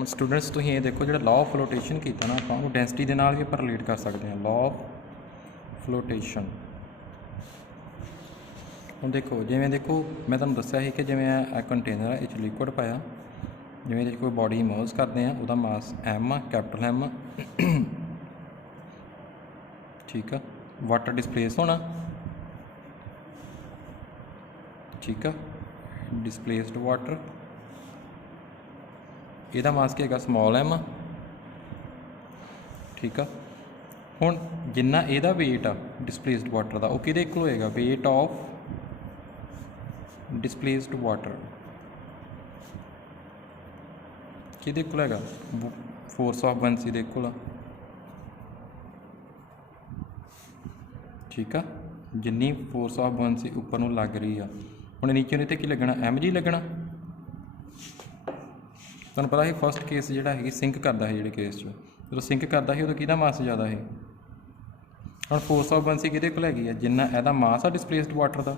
ਹੁਣ ਸਟੂਡੈਂਟਸ ਤੁਸੀਂ ਇਹ ਦੇਖੋ, ਜਿਹੜਾ ਲਾਅ ਆਫ ਫਲੋਟੇਸ਼ਨ ਕੀਤਾ ਨਾ ਆਪਾਂ, ਉਹ ਡੈਂਸਿਟੀ ਦੇ ਨਾਲ ਵੀ ਆਪਾਂ ਰਿਲੇਟ ਕਰ ਸਕਦੇ ਹਾਂ। Law of flotation. ਹੁਣ ਦੇਖੋ, ਜਿਵੇਂ ਦੇਖੋ ਮੈਂ ਤੁਹਾਨੂੰ ਦੱਸਿਆ ਸੀ ਕਿ ਜਿਵੇਂ ਇਹ ਕੰਟੇਨਰ ਇਹ 'ਚ ਲਿਕੁਇਡ ਪਾਇਆ, ਜਿਵੇਂ ਇਹਦੇ 'ਚ ਕੋਈ ਬੋਡੀ ਇਮਰਸ ਕਰਦੇ ਹਾਂ, ਉਹਦਾ ਮਾਸ M ਆ, ਕੈਪੀਟਲ M। ठीक है, वाटर डिस्प्लेस होना, ठीक है, डिस्प्लेसड वाटर, ਇਹਦਾ ਮਾਸ ਕੀ ਹੈਗਾ small m, ठीक है। ਹੁਣ ਜਿੰਨਾ ਇਹਦਾ weight ਆ डिस्प्लेसड वाटर ਦਾ, ਉਹ ਕਿਹਦੇ ਇਕੁਅਲ ਹੋਏਗਾ? weight of डिस्प्लेसड वाटर ਕਿਹਦੇ ਇਕੁਅਲ ਹੈਗਾ? फोर्स ऑफ buoyancy ਦੇ इक्वल। ठीक है, जिन्नी फोर्स ऑफ buoyancy उपर नूं लग रही है, हुण नीचे नूं इत्थे की लगना? mg लगना। तुहानूं पता है फस्ट केस जिहड़ा है सिंक करता है, जिहड़े केस जो सिंक करता है उदों किहदा मास ज़्यादा है? हुण फोर्स ऑफ buoyancy किहदे कोल हैगी है? जिन्ना इहदा मास आ डिस्प्लेसड वाटर का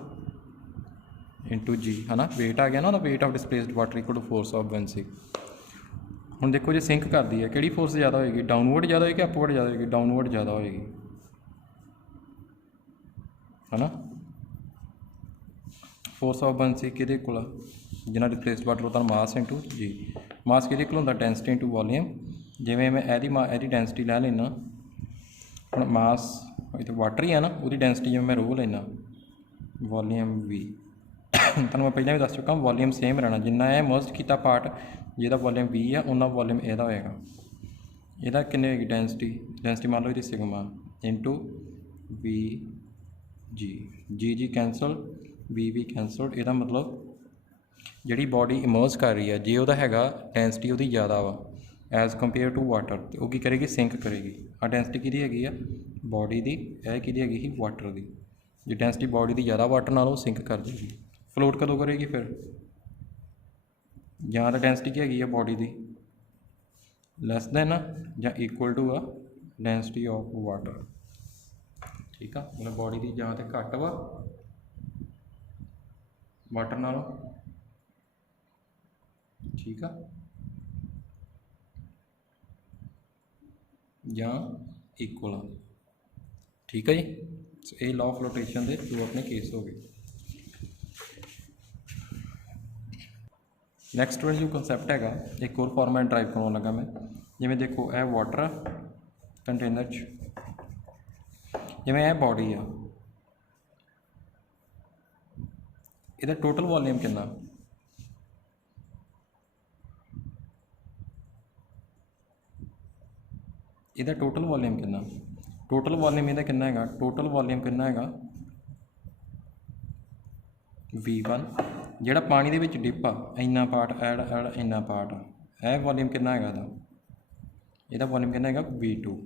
इंटू जी, है ना, वेट आ गया ना, weight of displaced water equal to force of buoyancy। हुण देखो, जो सिंक करती है किहड़ी फोर्स ज़्यादा होएगी? डाउनवर्ड ज़्यादा होएगी, अपवर्ड ज़्यादा होएगी? डाउनवर्ड ज़्यादा होएगी, है ना। फोर्स ऑफ buoyancy किहदे कोल आ? जिन्ना डिस्प्लेसड वाटर होता मास इंटू जी। मास किहदे कोल होंदा? Density into volume. जिवें मैं एदी डेंसिटी लै लेना, हुण मास इत्थे वाटर ही है ना, उहदी डेंसिटी जिवें मैं रो लेना वॉल्यूम V। तुहानूं मैं पहलां भी दस चुका, वॉल्यूम सेम रहना, जिन्ना है इमर्स्ड कीता पार्ट जिहदा वॉल्यूम V है, उन्ना वॉल्यूम इहदा होएगा। इहदा किन्नी होएगी डेंसिटी? डेंसिटी मान लो इहदी सिग्मा इंटू V जी। जी जी कैंसल, V कैंसल्ड। इहदा मतलब जिहड़ी बॉडी इमर्स कर रही है, जे उहदा हैगा डेंसिटी उहदी ज़्यादा वा एज़ कंपेयर टू वाटर, तो वो की करेगी? सिंक करेगी। आ डेंसिटी किहदी हैगी आ? बॉडी दी। यह किहदी हैगी ही? वाटर दी। जे डेंसिटी बॉडी दी ज़्यादा वाटर नालों सिंक कर देगी। फ्लोट कदों करेगी फिर? या तो डेंसिटी की हैगी आ बॉडी दी लैस दैन या इक्वल टू आ डेंसिटी ऑफ वाटर, ठीक है। मतलब बॉडी की जां तो घट वा वाटर नालों, ठीक है, या इक्वल, ठीक है जी। ये लॉ ऑफ फ्लोटेशन के दो अपने केस हो गए। नैक्सट वाला जो कंसैप्ट हैगा, एक और फॉर्मेट ड्राइव करवाने लगा मैं। जिमें देखो यह वाटर कंटेनर जिमें यह बॉडी आ, इहदा टोटल वॉल्यूम कितना? इहदा टोटल वॉल्यूम कितना? टोटल वॉल्यूम इहदा कितना हैगा? टोटल वॉल्यूम कितना हैगा? V1। जिहड़ा पानी दे विच डिप आ, इन्ना पार्ट ऐड इन्ना पार्ट, यह वॉल्यूम कितना हैगा इहदा? इहदा वॉल्यूम कितना हैगा? V2।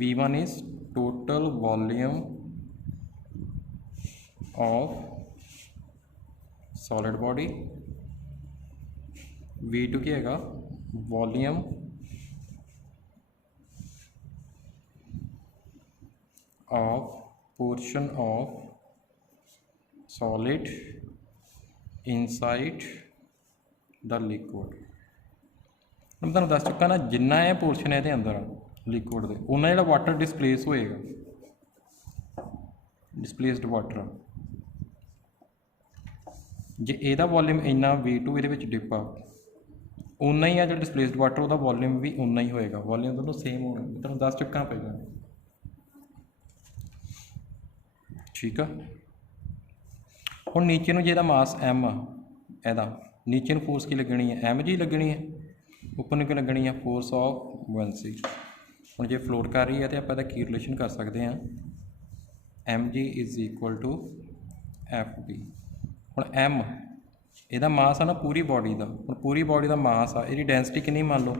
V1 is total volume of solid body. V2 की हैगा? Volume of portion of solid inside the liquid. मैं तुहानूं दस चुका ना, जिन्ना है पोर्शन है अंदर लिक्विड दे, उन्ना जिहड़ा वाटर डिस्प्लेस होएगा, डिस्प्लेसड वाटर। जे इहदा वॉल्यूम इन्ना V2 इहदे विच डिप आ, उन्ना ही है जो डिस्प्लेसड वाटर, वह वॉल्यूम भी उन्ना ही होएगा। वॉल्यूम दोनों सेम होगा, मैं तुहानूं दस चुका पहला, ठीक है। हुण नीचे नूं जिहदा मास M आ, इहदा नीचे नूं फोर्स की लगनी है? mg लगनी है। उपर नूं की लगनी है? Force of buoyancy। हुण जे फ्लोट कर रही है तो आप इहदा की रिलेशन कर सकते हैं? mg is equal to Fb। हुण M इहदा मास आ ना पूरी बॉडी का, हुण पूरी बॉडी का मास आ, इहदी डेंसिटी कितनी मान लो?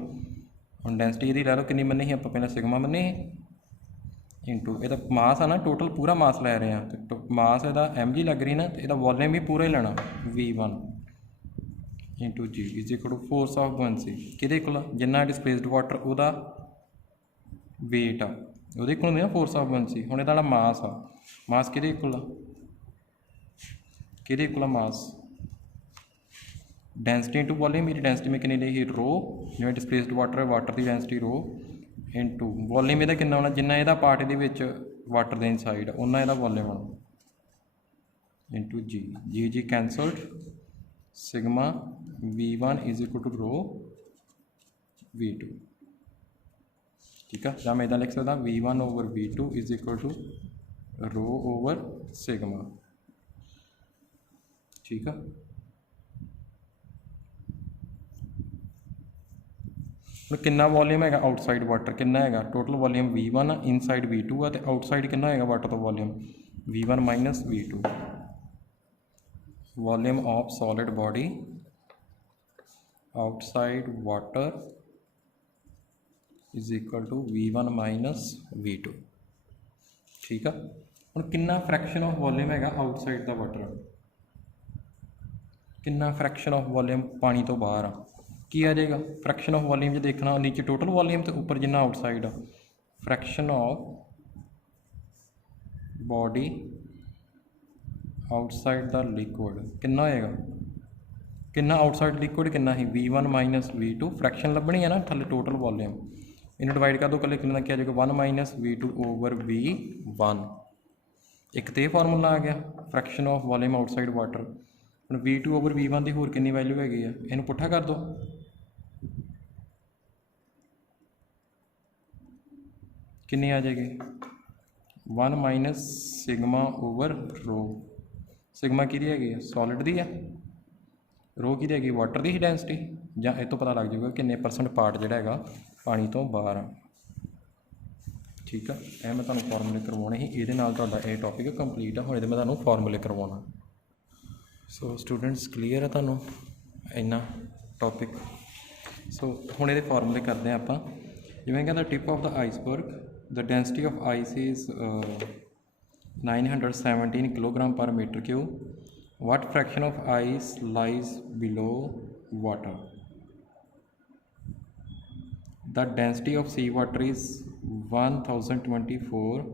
हुण डेंसिटी इहदी लै लो कितनी मन्नी ही? आपां पहलां सिग्मा मन्नी ही इंटू इहदा मास आ ना, टोटल पूरा मास लै रहे हैं, तो मास इहदा mg लग रही ना, तो इहदा वॉल्यूम भी पूरा ही लेना V1 into G is equal to force of buoyancy। किहदे इक्वल? जिन्ना डिस्प्लेसड वाटर उहदा वेट आ, उहदे इक्वल होंदी ना फोर्स ऑफ buoyancy। हुण इहदा मास आ, मास किहदे इक्वल आ? किहदे इक्वल आ मास? डेंसिटी इंटू वॉल्यूम, मेरी डेंसिटी में कितनी ली रो, जिवें डिस्प्लेस्ड वाटर है वाटर की डेंसिटी रो इंटू वॉल्यूम ਇਹਦਾ कितना होना, जिन्ना ਇਹਦਾ पार्ट ਇਹਦੇ ਵਿੱਚ वाटर ਦੇ इनसाइड उन्ना ਇਹਦਾ वॉल्यूम होना into g, g g cancelled, sigma V1 is equal to rho V2। ठीक है, या मैं इदा लिख सकता V1 over V2 is equal to rho over sigma. ठीक है, कितना वॉल्यूम है आउटसाइड वाटर, कितना है total volume V1 inside V2 है, तो आउटसाइड कितना है वाटर तो volume V1 minus V2। Volume of solid body outside water is equal to V1 minus V2। ठीक है, हम कितना फ्रैक्शन ऑफ वॉल्यूम है आउटसाइड का वाटर, कितना फ्रैक्शन ऑफ वॉल्यूम पानी तो बाहर आ की आ जाएगा। फ्रैक्शन ऑफ वॉल्यूम जो देखना नीचे टोटल वॉल्यूम तो ऊपर जिन्ना आउटसाइड आ, fraction of body outside the liquid कितना होएगा, कितना आउटसाइड लिक्विड कितना ही V1 माइनस V2, फ्रैक्शन लभनी है ना थले टोटल वॉल्यूम, इन्हें डिवाइड कर दो कल कितना क्या आ जाएगा 1 माइनस V2 ओवर V1। एक तो फार्मूला आ गया fraction of volume outside water. हम V2 ओवर V1 की होर कितनी वैल्यू हैगी है, इन्हू पुट्ठा कर दो, कितनी आ जाएगी 1 माइनस सिग्मा ओवर रो, सिग्मा की है सॉलिड दी है, रो की है वाटर की ही डेंसिटी, या इस तो पता लग जाएगा किन्ने परसेंट पार्ट जोड़ा है पानी तो बाहर आ। ठीक है, यह मैं तुम्हें फॉर्मूले करवाने ही, ये टॉपिक कंप्लीट है, हम ये मैं तुम्हें फॉर्मूले करवाना। सो स्टूडेंट्स क्लीयर है तुहानू इन्ना टॉपिक। सो हुण ये फॉर्मूले करते हैं आप, जिवें कहता tip of the iceberg the density of ice is 917 kilogram per metre cube, what fraction of ice lies below water, the density of sea water is 1024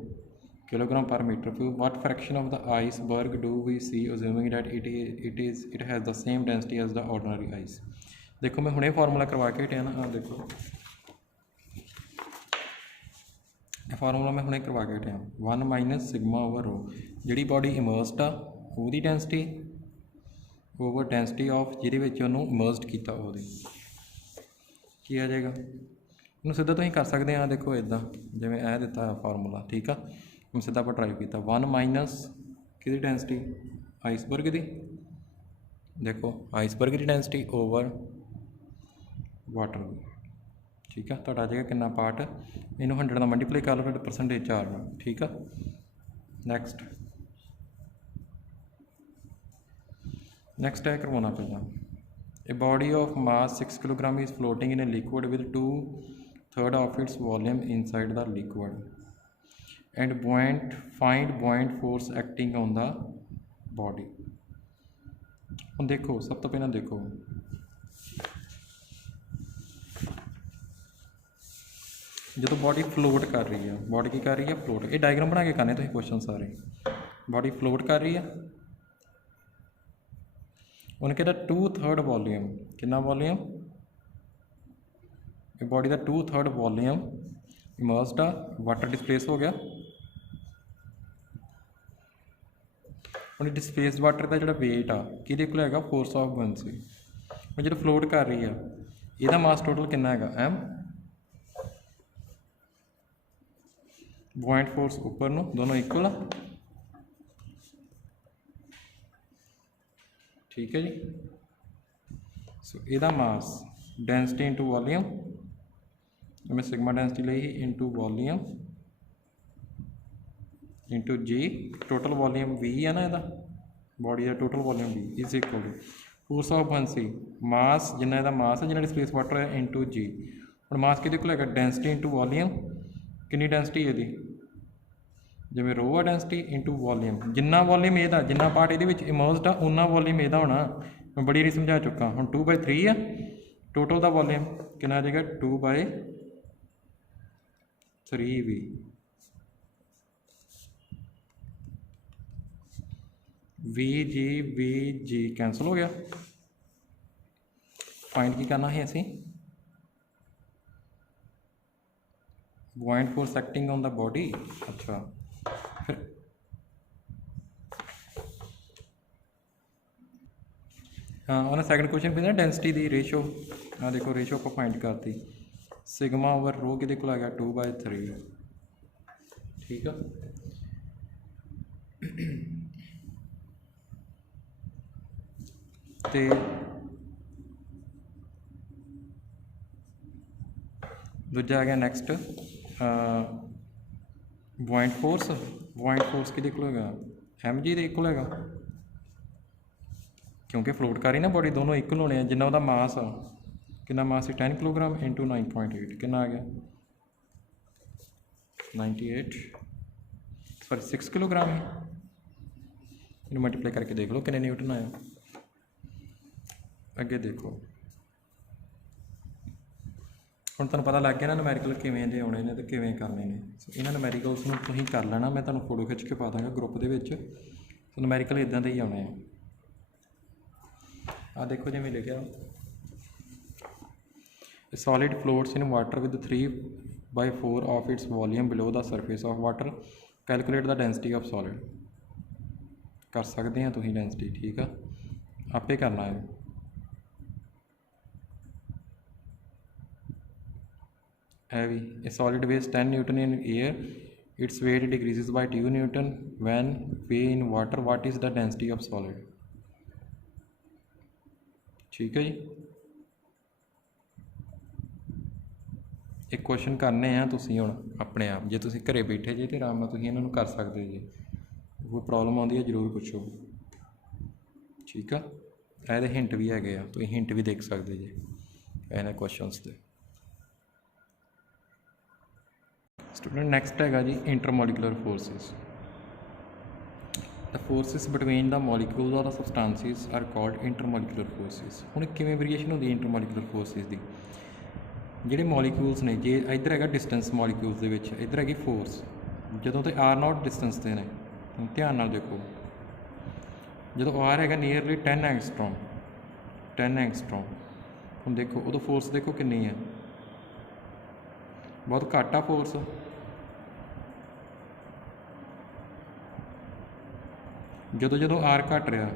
kilogram per meter cube, what fraction of the iceberg do we see assuming that it has the same density as the ordinary ice। देखो मैं हुणे formula करवा के हटिया ना, देखो formula मैं हुणे करवा के हटिया 1 माइनस सिग्मा ओवर रो, जिहड़ी बॉडी इमर्सड आ ਉਹਦੀ ਡੈਂਸਿਟੀ ओवर डेंसिटी ऑफ ਜਿਹਦੇ ਵਿੱਚ ਉਹਨੂੰ ਇਮਰਸਡ ਕੀਤਾ ਉਹਦੀ ਕੀ ਆ ਜਾਏਗਾ। ਇਹਨੂੰ ਸਿੱਧਾ ਤੁਸੀਂ ਕਰ ਸਕਦੇ ਆ, ਦੇਖੋ ਇਦਾਂ ਜਿਵੇਂ ਇਹ ਦਿੱਤਾ ਫਾਰਮੂਲਾ। ਠੀਕ ਆ, ਹੁਣ ਸਿੱਧਾ ਆਪਾਂ ਟਰਾਈ ਕੀਤਾ 1 ਮਾਈਨਸ ਕਿਹਦੀ ਡੈਂਸਿਟੀ ਆਈਸਬਰਗ ਦੀ, ਦੇਖੋ ਆਈਸਬਰਗ ਦੀ ਡੈਂਸਿਟੀ ओवर वाटर ਦੀ। ठीक है, ਤੁਹਾਡਾ ਆ ਜਾਏਗਾ कितना पार्ट, ਇਹਨੂੰ 100 ਨਾਲ ਮਲਟੀਪਲਾਈ ਕਰ ਲਓ ਫਿਰ परसेंटेज आ रहा। ठीक है, नैक्सट नेक्स्ट है करवाना पहला, a body of mass 6 kilogram is floating in a liquid with 2/3 of its volume inside the liquid and find buoyant force acting on the body. हम देखो सब तो पहला देखो जो बॉडी फ्लोट कर रही है, बॉडी की कर रही है फ्लोट, ये डायग्राम बना के करने तो क्वेश्चन सारे, बॉडी फ्लोट कर रही है, उन्हें कहता 2/3 वॉल्यूम, कितना वॉल्यूम बॉडी का 2/3 वॉल्यूम इमर्सड आ, वाटर डिस्प्लेस हो गया। उन्हें डिस्प्लेस वाटर का जो वेट आ कि है फोर्स ऑफ बुआयंसी, जो फ्लोट कर रही है यदा मास टोटल कितना है M, बुआयंट फोर्स ऊपर नूं दोनों इक्वल आ। ठीक है जी, सो ਇਹਦਾ मास डेंसिटी इंटू वॉल्यूम, मैं सिग्मा डेंसिटी ली into volume into G, total volume V है ना, यदा बॉडी का total volume V is equal to force of buoyancy mass जिन्ना यदा मास है जिन्ना डिस्प्लेस वाटर है इंटू जी। हम मास कि है डेंसिटी इंटू वॉल्यूम, कितनी डेंसिटी है जिमें रो आ डेंसिटी इंटू वॉल्यूम, जिन्ना वॉल्यूम ਇਹਦਾ जिन्ना पार्ट ये इमर्सड आ उन्ना वॉल्यूम ਇਹਦਾ होना। मैं बड़ी बारी समझा चुका, हम 2/3 है टोटल का वॉल्यूम कितना आ जाएगा 2/3V। वी जी कैंसल हो गया, फाइंड की करना है असी buoyant force acting on the body। अच्छा फिर हाँ उन्हें सैकंड क्वेश्चन पे ना डेंसिटी दी रेशो हाँ देखो रेशो को फाइंड करती सिग्मा ओवर रो कि आ गया 2/3 ठीक है। तो दूजा आ गया नैक्सट बुआइंट फोर्स कि है एम जी के इक्वल है क्योंकि फ्लोट कर रही ना बॉडी दोनों इक्वल होने हैं जिन्ना मास आ कि मास 10 किलोग्राम इंटू 9.8 कि आ गया 98 सॉरी 6 किलोग्राम है इन मल्टीप्लाई करके देख लो कितने न्यूटन आया। अगे देखो हुण तुहानूं पता लग गया ना नूमैरिकल किवें दे आने ने तो किवें करने ने इन्हां नूमैरिकल्स नूं तुसीं कर लेना मैं तुहानूं फोटो खिच के पा दांगा ग्रुप दे विच नूमैरिकल इदां दे ही आने आ देखो जिवें लिखिआ solid floats in water with 3/4 of its volume below the surface of water calculate the density of solid कर सकते हैं तुसीं डेंसिटी ठीक है आपे करना है। भी a solid weighs 10 Newton in air its weight decreases by 2 Newton when weighed in water what is the density of solid ठीक है जी। एक क्वेश्चन करने हैं तुसीं हुण अपने आप जे तुसीं घरे बैठे जे तो आराम नाल तुसीं इन्हां नूं कर सकते जे कोई प्रॉब्लम आउंदी है जरूर पुछो ठीक है। ਇਹਦੇ हिंट भी है तुसीं हिंट भी देख सकते जे इन्हां क्वेश्चनस ते। स्टूडेंट नैक्सट है जी intermolecular forces the forces between the molecules और the substances are called intermolecular forces. हुण किवें वेरीएशन होंदी इंटरमोलिकुलर फोर्सिस की जिहड़े मॉलिक्यूल्स ने जे इधर है डिस्टेंस मॉलिक्यूल्स दे विच इधर हैगी फोर्स जदों तो R0 डिस्टेंस ते ने ध्यान नाल देखो जो R है नीयरली 10 एंगस्ट्रॉम हुण देखो उदों फोर्स देखो कितनी है बहुत घट आ फोर्स जो आर घट रहा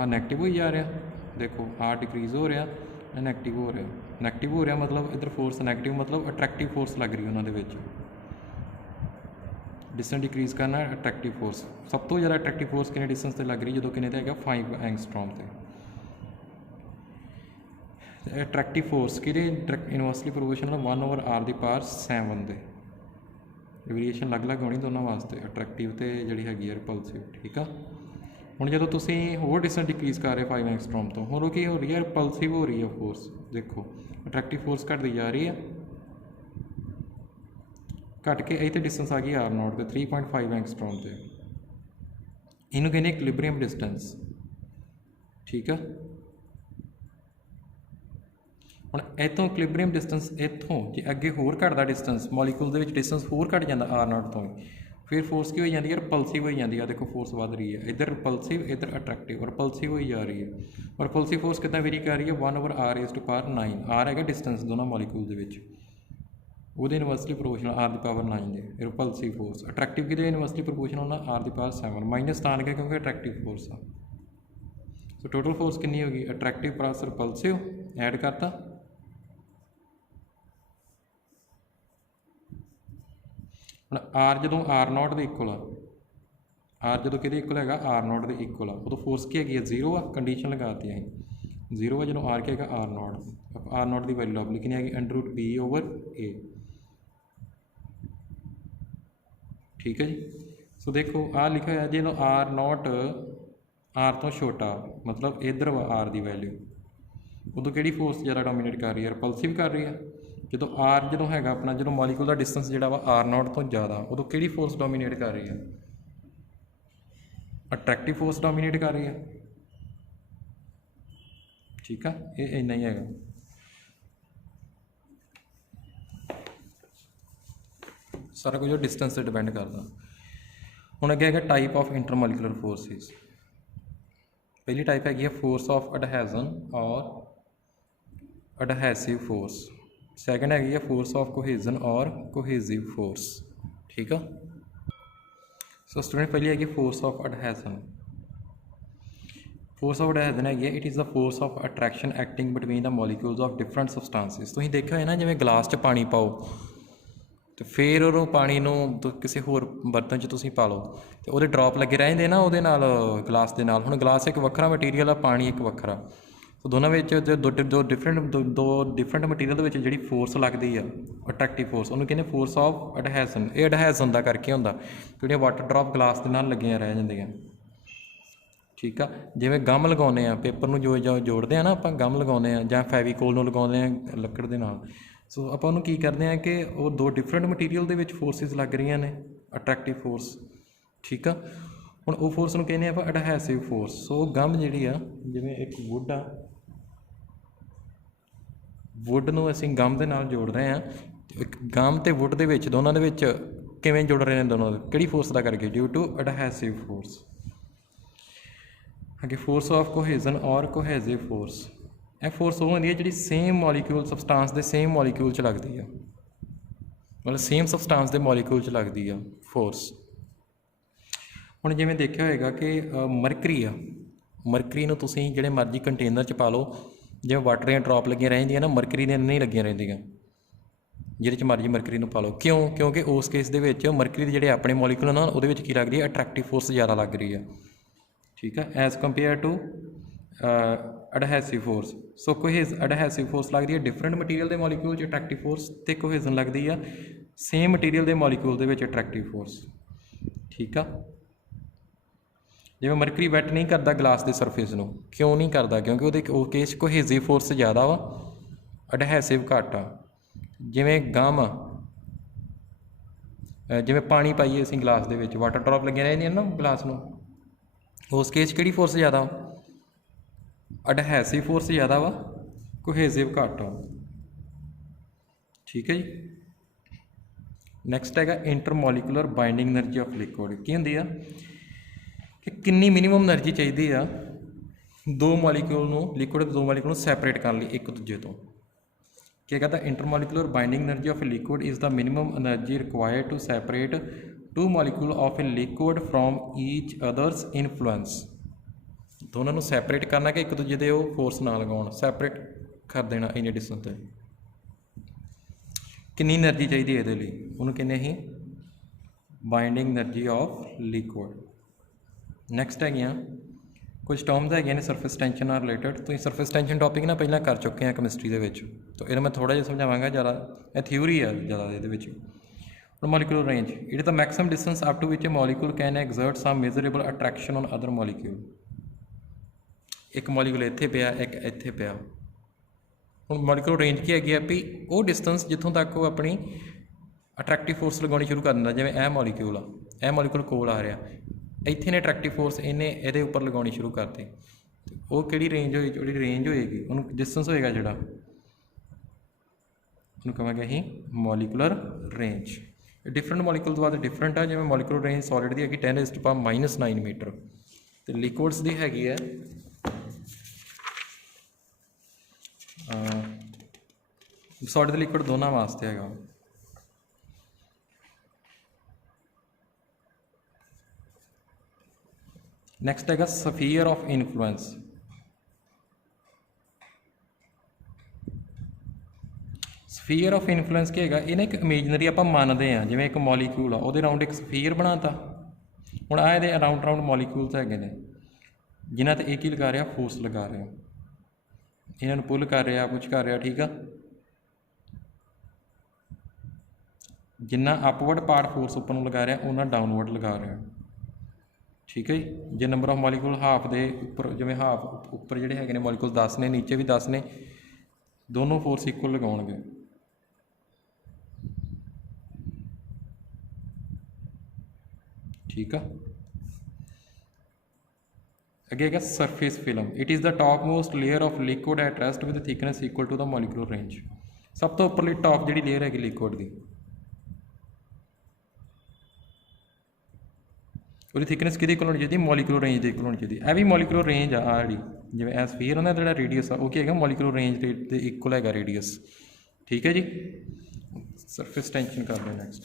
आर नैगेटिव हो जा रहा देखो आर डिक्रीज़ हो रहा नैगेटिव हो रहा मतलब इधर फोर्स नैगेटिव मतलब अट्रैक्टिव फोर्स लग रही उन्होंने डिस्टेंस डिक्रीज़ करना अट्रैक्टिव फोर्स सब तो ज़्यादा अट्रैक्टिव फोर्स कितने डिस्टेंस से लग रही जो कितने है 5 एंगस्ट्रॉम से अट्रैक्टिव फोर्स कि यूनिवर्सली प्रोपोर्शनल 1/r⁴ दे वेरीएशन अलग अलग होनी दोनों वास्ते अट्रैक्टिव तो जी हैगी रिपल्सिव ठीक है। हुण जो तुसीं होर डिस्टेंस डिक्रीज़ कर रहे 5 एंगस्ट्रॉम तो हुण की हो रही है रिपल्सिव हो रही है फोर्स देखो अट्रैक्टिव फोर्स घटती जा रही है घट के इतने डिस्टेंस आ गई R0 तो 3.5 एंगस्ट्रॉम से इनू कहने इक्विलिब्रियम डिस्टेंस ठीक है। ਹੁਣ ਇੱਥੋਂ ਇਕੁਲਿਬਰੀਅਮ ਡਿਸਟੈਂਸ ਇੱਥੋਂ ਜੇ ਅੱਗੇ ਹੋਰ ਘਟਦਾ ਡਿਸਟੈਂਸ ਮੋਲੀਕੂਲ ਦੇ ਵਿੱਚ ਡਿਸਟੈਂਸ ਹੋਰ ਘਟ ਜਾਂਦਾ R0 ਤੋਂ ਫਿਰ ਫੋਰਸ ਕੀ ਹੋ ਜਾਂਦੀ ਹੈ ਰਿਪਲਸਿਵ ਹੋ ਜਾਂਦੀ ਹੈ ਦੇਖੋ ਫੋਰਸ ਵੱਧ ਰਹੀ ਹੈ ਇੱਧਰ ਰਿਪਲਸਿਵ ਇੱਧਰ ਅਟਰੈਕਟਿਵ ਰਿਪਲਸਿਵ ਹੋਈ ਜਾ ਰਹੀ ਹੈ ਔਰ ਰਿਪਲਸਿਵ ਫੋਰਸ ਕਿੱਦਾਂ ਵੇਰੀ ਕਰ ਰਹੀ ਹੈ 1/r⁹ R ਹੈਗਾ ਡਿਸਟੈਂਸ ਦੋਨਾਂ ਮੋਲੀਕੂਲ ਦੇ ਵਿੱਚ ਉਹਦੇ ਇਨਵਰਸਲੀ ਪ੍ਰੋਪੋਰਸ਼ਨਲ r⁴ ਦੇ ਰਿਪਲਸਿਵ ਫੋਰਸ ਅਟਰੈਕਟਿਵ ਕਿਹਦੇ ਇਨਵਰਸਲੀ ਪ੍ਰੋਪੋਰਸ਼ਨਲ ਹੁੰਦਾ r⁴ ਮਾਈਨਸ ਤਾਂ ਲਗਾ ਕਿਉਂਕਿ ਅਟਰੈਕਟਿਵ ਫੋਰਸ ਆ ਸੋ ਟੋਟਲ ਫੋਰਸ ਕਿੰਨੀ ਹੋ ਗਈ ਅਟਰੈਕਟਿਵ ਪਲੱਸ ਰਿਪਲਸਿਵ ਐਡ ਕਰਤਾ ਹੁਣ आर जो R0 के इक्वल आर जो कि इक्वल है R0 के इक्वल उदो फोर्स की है 0 आ कंडीशन लगाती है 0 है जो R क्या है R0 की वैल्यू आप लिखनी है √B/A ठीक है जी। सो देखो आ लिखा है जो R0 R तो छोटा मतलब इधर R की वैल्यू उदो कि फोर्स ज़्यादा डोमीनेट कर रही है रिपल्सिव कर रही है जो आर जो है अपना जो मॉलिक्यूल का डिस्टेंस जोड़ा वा R0 तो ज़्यादा उदो कि फोर्स डोमीनेट कर रही है अट्रैक्टिव फोर्स डोमीनेट कर रही है ठीक है ये इन्ना ही है। सारा कुछ डिस्टेंस से डिपेंड करता। हुण अगे है टाइप ऑफ इंटरमोलिकुलर फोर्सिस पहली टाइप हैगी फोर्स ऑफ अडहैजन और अडहैसिव फोर्स। सैकेंड हैगी फोर्स ऑफ कोहेजन और कोहेजिव फोर्स। ठीक है। सो स्टूडेंट पहली हैगी force of adhesion. Force of adhesion हैगी it is the force of attraction acting between the molecules of different substances. तुसीं देखिया होया ना जिवें गलास 'ਚ पानी पाओ तो फिर ਉਹ ਪਾਣੀ ਨੂੰ ਕਿਸੇ ਹੋਰ ਬਰਤਨ 'ਚ ਤੁਸੀਂ ਪਾ ਲਓ ਤੇ ਉਹਦੇ ਡ੍ਰੌਪ ਲੱਗੇ ਰਹਿੰਦੇ ਨਾ ਉਹਦੇ ਨਾਲ ਗਲਾਸ ਦੇ ਨਾਲ। ਹੁਣ ਗਲਾਸ ਇੱਕ ਵੱਖਰਾ ਮਟੀਰੀਅਲ ਆ, ਪਾਣੀ ਇੱਕ ਵੱਖਰਾ, ਸੋ ਦੋਨਾਂ ਵਿੱਚ ਦੋ ਡਿਫਰੈਂਟ ਮਟੀਰੀਅਲ ਦੇ ਵਿੱਚ ਜਿਹੜੀ ਫੋਰਸ ਲੱਗਦੀ ਆ ਅਟਰੈਕਟਿਵ ਫੋਰਸ, ਉਹਨੂੰ ਕਹਿੰਦੇ ਫੋਰਸ ਆਫ ਅਡਹੈਜ਼ਨ। ਇਹ ਅਡਹੈਜ਼ਨ ਦਾ ਕਰਕੇ ਹੁੰਦਾ, ਜਿਹੜੀਆਂ ਵਾਟਰ ਡ੍ਰੌਪ ਗਲਾਸ ਦੇ ਨਾਲ ਲੱਗੀਆਂ ਰਹਿ ਜਾਂਦੀਆਂ। ਠੀਕ ਆ। ਜਿਵੇਂ ਗਮ ਲਗਾਉਂਦੇ ਆ ਪੇਪਰ ਨੂੰ ਜੋ ਜੋੜਦੇ ਆ ਨਾ ਆਪਾਂ, ਗਮ ਲਗਾਉਂਦੇ ਆ ਜਾਂ ਫੈਵੀਕੋਲ ਨੂੰ ਲਗਾਉਂਦੇ ਆ ਲੱਕੜ ਦੇ ਨਾਲ। ਸੋ ਆਪਾਂ ਉਹਨੂੰ ਕੀ ਕਰਦੇ ਹਾਂ ਕਿ ਉਹ ਦੋ ਡਿਫਰੈਂਟ ਮਟੀਰੀਅਲ ਦੇ ਵਿੱਚ ਫੋਰਸਿਸ ਲੱਗ ਰਹੀਆਂ ਨੇ, ਅਟਰੈਕਟਿਵ ਫੋਰਸ। ਠੀਕ ਆ। ਹੁਣ ਉਹ ਫੋਰਸ ਨੂੰ ਕਹਿੰਦੇ ਆਪਾਂ ਅਡਹੈਸਿਵ ਫੋਰਸ। ਸੋ ਗਮ ਜਿਹੜੀ ਆ, ਜਿਵੇਂ ਇੱਕ ਵੁੱਡ ਆ, ਵੁੱਡ ਨੂੰ ਅਸੀਂ ਗਮ ਦੇ ਨਾਲ ਜੋੜ ਰਹੇ ਹਾਂ। ਇੱਕ ਗਮ ਅਤੇ ਵੁੱਡ ਦੇ ਵਿੱਚ ਦੋਨਾਂ ਦੇ ਵਿੱਚ ਕਿਵੇਂ ਜੁੜ ਰਹੇ ਨੇ ਦੋਨੋਂ, ਕਿਹੜੀ ਫੋਰਸ ਦਾ ਕਰਕੇ? Due to adhesive force. ਅੱਗੇ ਫੋਰਸ ਆਫ ਕੋਹੇਜ਼ਨ ਔਰ ਕੋਹੈਜ਼ਿਵ ਫੋਰਸ। ਇਹ ਫੋਰਸ ਉਹ ਹੁੰਦੀ ਹੈ ਜਿਹੜੀ ਸੇਮ ਮੋਲੀਕਿਊਲ ਸਬਸਟਾਂਸ ਦੇ ਸੇਮ ਮੋਲੀਕਿਊਲ 'ਚ ਲੱਗਦੀ ਆ, ਮਤਲਬ ਸੇਮ ਸਬਸਟਾਂਸ ਦੇ ਮੋਲੀਕਿਊਲ 'ਚ ਲੱਗਦੀ ਆ ਫੋਰਸ। ਹੁਣ ਜਿਵੇਂ ਦੇਖਿਆ ਹੋਏਗਾ ਕਿ ਮਰਕਰੀ ਆ, ਮਰਕਰੀ ਨੂੰ ਤੁਸੀਂ ਜਿਹੜੇ ਮਰਜ਼ੀ ਕੰਟੇਨਰ 'ਚ ਪਾ ਲਓ, ਜਿਵੇਂ ਵਾਟਰ ਦੀਆਂ ਡ੍ਰੌਪ ਲੱਗੀਆਂ ਰਹਿੰਦੀਆਂ ਨਾ, ਮਰਕਰੀ ਦੀਆਂ ਨਹੀਂ ਲੱਗੀਆਂ ਰਹਿੰਦੀਆਂ, ਜਿਹਦੇ 'ਚ ਮਰਜ਼ੀ ਮਰਕਰੀ ਨੂੰ ਪਾ ਲਓ। ਕਿਉਂ? ਕਿਉਂਕਿ ਉਸ ਕੇਸ ਦੇ ਵਿੱਚ ਮਰਕਰੀ ਦੇ ਜਿਹੜੇ ਆਪਣੇ ਮੋਲੀਕਿਊਲ ਨਾ ਉਹਦੇ ਵਿੱਚ ਕੀ ਲੱਗ ਰਹੀ ਹੈ? ਅਟਰੈਕਟਿਵ ਫੋਰਸ ਜ਼ਿਆਦਾ ਲੱਗ ਰਹੀ ਆ। ਠੀਕ ਆ। As compare to adhesive force. So adhesive force ਲੱਗਦੀ ਹੈ ਡਿਫਰੈਂਟ ਮਟੀਰੀਅਲ ਦੇ ਮੋਲੀਕਿਊਲ 'ਚ ਅਟਰੈਕਟਿਵ ਫੋਰਸ, ਅਤੇ ਕੋਹੇਜ਼ਨ ਲੱਗਦੀ ਆ ਸੇਮ ਮਟੀਰੀਅਲ ਦੇ ਮੋਲੀਕਿਊਲ ਦੇ ਵਿੱਚ ਅਟਰੈਕਟਿਵ ਫੋਰਸ। ਠੀਕ ਆ। ਜਿਵੇਂ ਮਰਕਰੀ ਵੈਟ ਨਹੀਂ ਕਰਦਾ ਗਲਾਸ ਦੇ ਸਰਫੇਸ ਨੂੰ, ਕਿਉਂ ਨਹੀਂ ਕਰਦਾ? ਕਿਉਂਕਿ ਉਹਦੇ ਉਹ ਕੇਸ ਕੋਹੇਜ਼ਿਵ ਫੋਰਸ ਜ਼ਿਆਦਾ ਵਾ, ਅਡਹੈਸਿਵ ਘੱਟ ਆ। ਜਿਵੇਂ ਗਮ, ਜਿਵੇਂ ਪਾਣੀ ਪਾਈਏ ਅਸੀਂ ਗਲਾਸ ਦੇ ਵਿੱਚ, ਵਾਟਰ ਡ੍ਰੌਪ ਲੱਗੀਆਂ ਰਹਿੰਦੀਆਂ ਨਾ ਗਲਾਸ ਨੂੰ, ਉਸ ਕੇਸ ਕਿਹੜੀ ਫੋਰਸ ਜ਼ਿਆਦਾ? ਅਡਹੈਸਿਵ ਫੋਰਸ ਜ਼ਿਆਦਾ ਵਾ, ਕੋਹੇਜ਼ਿਵ ਘੱਟ ਆ। ਠੀਕ ਹੈ ਜੀ। ਨੈਕਸਟ ਹੈਗਾ intermolecular binding energy of liquid. ਕੀ ਹੁੰਦੀ ਆ ਕਿ ਕਿੰਨੀ ਮਿਨੀਮਮ ਐਨਰਜੀ ਚਾਹੀਦੀ ਆ ਦੋ ਮੋਲੀਕਿਊਲ ਨੂੰ, ਲਿਕੁਇਡ ਦੋ ਮੋਲੀਕਿਊਲ ਨੂੰ ਸੈਪਰੇਟ ਕਰਨ ਲਈ ਇੱਕ ਦੂਜੇ ਤੋਂ। ਕੀ ਕਹਿੰਦਾ? Intermolecular binding energy of a liquid is the minimum energy required to separate two molecule of a liquid from each others influence. ਦੋਨਾਂ ਨੂੰ ਸੈਪਰੇਟ ਕਰਨਾ ਕਿ ਇੱਕ ਦੂਜੇ ਦੇ ਉਹ ਫੋਰਸ ਨਾ ਲਗਾਉਣ, ਸੈਪਰੇਟ ਕਰ ਦੇਣਾ ਇੰਨੇ ਡਿਸਟੈਂਸ 'ਤੇ। ਕਿੰਨੀ ਐਨਰਜੀ ਚਾਹੀਦੀ ਇਹਦੇ ਲਈ? ਉਹਨੂੰ ਕਹਿੰਦੇ ਅਸੀਂ binding energy of liquid. Next ਹੈਗੀਆਂ ਕੁਝ ਟਰਮਸ ਹੈਗੀਆਂ ਨੇ ਸਰਫੇਸ ਟੈਂਸ਼ਨ ਨਾਲ ਰਿਲੇਟਡ। ਤੁਸੀਂ ਸਰਫੇਸ ਟੈਂਸ਼ਨ ਟੋਪਿਕ ਨਾ ਪਹਿਲਾਂ ਕਰ ਚੁੱਕੇ ਆ ਕੈਮਿਸਟਰੀ ਦੇ ਵਿੱਚ, ਤਾਂ ਇਹਨੂੰ ਮੈਂ ਥੋੜ੍ਹਾ ਜਿਹਾ ਸਮਝਾਵਾਂਗਾ, ਜ਼ਿਆਦਾ ਇਹ ਥਿਊਰੀ ਆ ਜ਼ਿਆਦਾ ਇਹਦੇ ਵਿੱਚ। ਹੁਣ molecular range, it is the maximum distance up to which a molecule can exert some measurable attraction on other molecule. ਇੱਕ ਮੋਲੀਕੂਲ ਇੱਥੇ ਪਿਆ, ਇੱਕ ਇੱਥੇ ਪਿਆ। ਹੁਣ ਮੋਲੀਕੂਲਰ ਰੇਂਜ ਕੀ ਹੈਗੀ ਆ ਵੀ ਉਹ ਡਿਸਟੈਂਸ ਜਿੱਥੋਂ ਤੱਕ ਉਹ ਆਪਣੀ ਅਟਰੈਕਟਿਵ ਫੋਰਸ ਲਗਾਉਣੀ ਸ਼ੁਰੂ ਕਰ ਦਿੰਦਾ। ਜਿਵੇਂ ਇਹ ਮੋਲੀਕੂਲ ਆ, ਇਹ ਮੋਲੀਕੂਲ ਕੋਲ ਆ ਰਿਹਾ, ਇੱਥੇ ਨੇ ਅਟਰੈਕਟਿਵ ਫੋਰਸ ਇਹਨੇ ਇਹਦੇ ਉੱਪਰ ਲਗਾਉਣੀ ਸ਼ੁਰੂ ਕਰਤੀ। ਉਹ ਕਿਹੜੀ ਰੇਂਜ ਹੋਈ? ਜਿਹੜੀ ਰੇਂਜ ਹੋਏਗੀ ਉਹਨੂੰ ਡਿਸਟੈਂਸ ਹੋਏਗਾ ਜਿਹੜਾ, ਉਹਨੂੰ ਕਹਾਂਗੇ ਅਸੀਂ ਮੋਲੀਕੂਲਰ ਰੇਂਜ। ਡਿਫਰੈਂਟ ਮੋਲੀਕੂਲ ਤੋਂ ਬਾਅਦ ਡਿਫਰੈਂਟ ਆ। ਜਿਵੇਂ ਮੋਲੀਕੂਲਰ ਰੇਂਜ ਸੋਲਿਡ ਦੀ ਹੈਗੀ 10⁻⁹ ਮੀਟਰ, ਅਤੇ ਲਿਕੁਇਡਸ ਦੀ ਹੈਗੀ ਹੈ ਸੋਲਿਡ ਅਤੇ ਲਿਕੁਇਡ ਦੋਨਾਂ ਵਾਸਤੇ ਹੈਗਾ। ਨੈਕਸਟ ਹੈਗਾ sphere of influence. Sphere of influence ਕੀ ਹੈਗਾ? ਇਹ ਨਾ ਇੱਕ ਇਮੇਜਨਰੀ ਆਪਾਂ ਮੰਨਦੇ ਹਾਂ, ਜਿਵੇਂ ਇੱਕ ਮੋਲੀਕੂਲ ਆ ਉਹਦੇ ਰਾਊਂਡ ਇੱਕ ਸਫੀਅਰ ਬਣਾਤਾ। ਹੁਣ ਆਹ ਇਹਦੇ ਅਰਾਊਂਡ ਮੋਲੀਕੂਲਸ ਹੈਗੇ ਨੇ ਜਿਨ੍ਹਾਂ 'ਤੇ ਇਹ ਕੀ ਲਗਾ ਰਿਹਾ? ਫੋਰਸ ਲਗਾ ਰਿਹਾ, ਇਹਨਾਂ ਨੂੰ ਪੁੱਲ ਕਰ ਰਿਹਾ, ਕੁਛ ਕਰ ਰਿਹਾ। ਠੀਕ ਆ। ਜਿੰਨਾ ਅਪਵਰਡ ਪਾਰਟ ਫੋਰਸ ਉੱਪਰ ਨੂੰ ਲਗਾ ਰਿਹਾ, ਉਹਨਾਂ ਡਾਊਨਵਰਡ ਲਗਾ ਰਿਹਾ। ਠੀਕ ਹੈ ਜੀ। ਜੇ ਨੰਬਰ ਆਫ ਮੋਲੀਕੂਲ ਹਾਫ ਦੇ ਉੱਪਰ, ਜਿਵੇਂ ਹਾਫ ਉੱਪਰ ਜਿਹੜੇ ਹੈਗੇ ਨੇ ਮੋਲੀਕੂਲ 10 ਨੇ, ਨੀਚੇ ਵੀ 10 ਨੇ, ਦੋਨੋਂ ਫੋਰਸ ਇਕੁਅਲ ਲਗਾਉਣਗੇ। ਠੀਕ ਆ। ਅੱਗੇ ਹੈਗਾ surface film. It is the topmost layer of liquid at rest with thickness equal to the molecular range. ਸਭ ਤੋਂ ਉੱਪਰਲੀ ਟॉप ਜਿਹੜੀ ਲੇਅਰ ਹੈਗੀ ਲਿਕੁਇਡ ਦੀ, ਉਹਦੀ ਥਿਕਨੈਸ ਕਿਹਦੇ ਇਕੁਅਲ ਹੋਣੀ ਚਾਹੀਦੀ, ਮੋਲੀਕੂਲਰ ਰੇਂਜ ਦੇ ਇਕੁਅਲ ਹੋਣੀ ਚਾਹੀਦੀ। ਇਹ ਵੀ ਮੋਲੀਕੂਲਰ ਰੇਂਜ ਆ ਜਿਹੜੀ, ਜਿਵੇਂ ਇਹ ਸਫੀਅਰ ਹੁੰਦਾ ਜਿਹੜਾ ਰੇਡੀਅਸ ਆ ਉਹ ਕੀ ਹੈਗਾ, ਮੋਲੀਕੂਲਰ ਰੇਂਜ ਦੇ ਇਕੁਅਲ ਹੈਗਾ ਰੇਡੀਅਸ। ਠੀਕ ਹੈ ਜੀ। ਸਰਫੇਸ ਟੈਂਸ਼ਨ ਕਰਦੇ ਨੈਕਸਟ।